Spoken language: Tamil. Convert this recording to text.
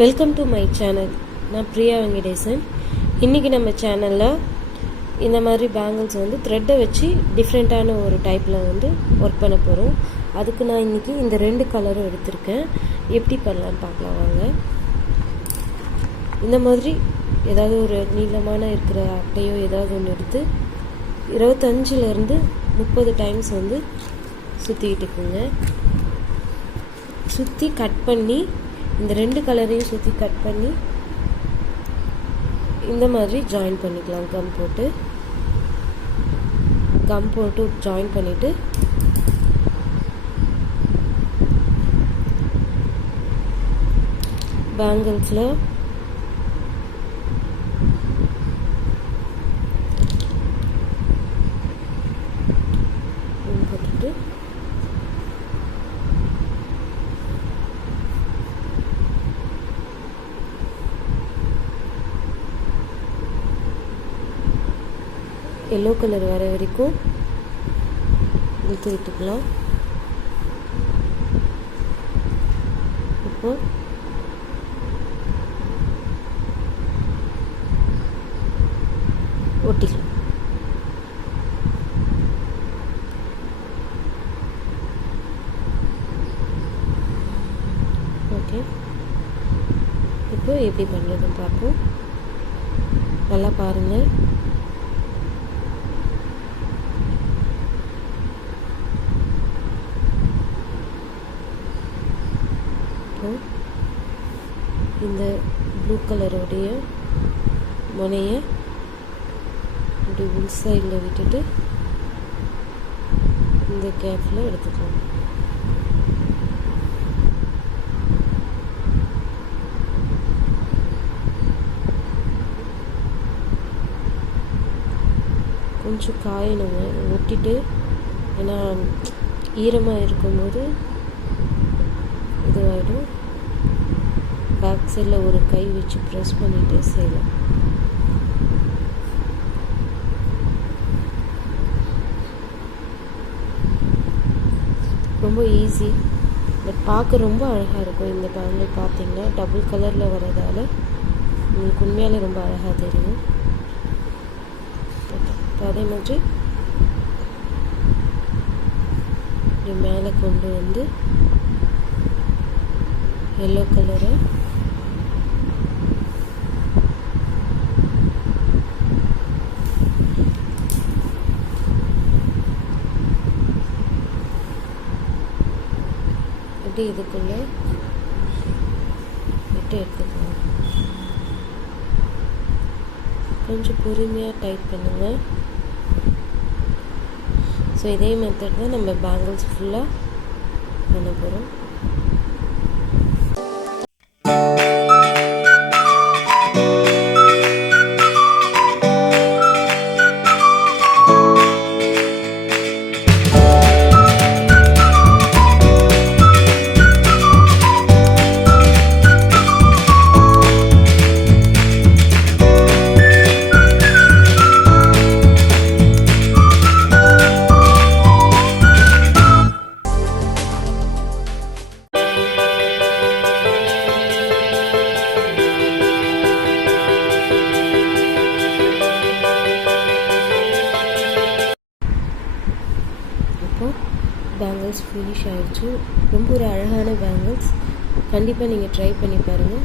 Welcome to my channel. நான் பிரியா வெங்கடேசன். இன்றைக்கி நம்ம சேனலில் இந்த மாதிரி பேங்கிள்ஸ் வந்து த்ரெட்டை வச்சு டிஃப்ரெண்ட்டான ஒரு டைப்பில் வந்து ஒர்க் பண்ண போகிறோம். அதுக்கு நான் இன்றைக்கி இந்த 2 கலரும் எடுத்திருக்கேன். எப்படி பண்ணலான்னு பார்க்கலாம் வாங்க. இந்த மாதிரி ஏதாவது ஒரு நீளமான இருக்கிற அட்டையோ ஏதாவது ஒன்று எடுத்து 25லேருந்து 30 டைம்ஸ் வந்து சுற்றிக்கிட்டுக்குங்க. சுற்றி கட் பண்ணி இந்த 2 கலரையும் சுற்றி கட் பண்ணி இந்த மாதிரி ஜாயின் பண்ணிக்கலாம். கம் போட்டு ஜாயின் பண்ணிவிட்டு பேங்கிள்ஸில் போட்டுட்டு எல்லோ கலர் வர வரைக்கும் இழுத்து விட்டுக்கலாம். இப்போ ஒட்டிக்கலாம். ஓகே, இப்போ எப்படி பண்ணுறதுன்னு பார்ப்போம். நல்லா பாருங்கள். இந்த ப்ளூ கலருடைய முனையை இப்படி உள் சைடில் விட்டுட்டு இந்த கேப்பில் எடுத்துக்கலாம். கொஞ்சம் காயணுங்க, ஒட்டிட்டு, ஏன்னா ஈரமாக இருக்கும்போது இதுவாகிடும். பேக் சைடில் ஒரு கை வச்சு ப்ரெஸ் பண்ணிகிட்டே செய்யலாம். ரொம்ப ஈஸி, பட் பார்க்க ரொம்ப அழகாக இருக்கும். இந்த பேங்கிள் பார்த்தீங்கன்னா டபுள் கலரில் வரதால் உங்களுக்கு உண்மையாலே ரொம்ப அழகாக தெரியும். அதே மாதிரி இப்படி மேலே கொண்டு வந்து எல்லோ கலரை இப்படி இதுக்குள்ளே விட்டு எடுத்துக்கலாம். கொஞ்சம் பொறுமையாக டைட் பண்ணுங்கள். ஸோ இதே மெத்தட் தான் நம்ம பேங்கிள்ஸ் ஃபுல்லாக பண்ண போகிறோம். பேங்கிள்ஸ் ஃபினிஷ் ஆகிடுச்சு. ரொம்ப ஒரு அழகான பேங்கிள்ஸ். கண்டிப்பாக நீங்கள் ட்ரை பண்ணி பாருங்கள்.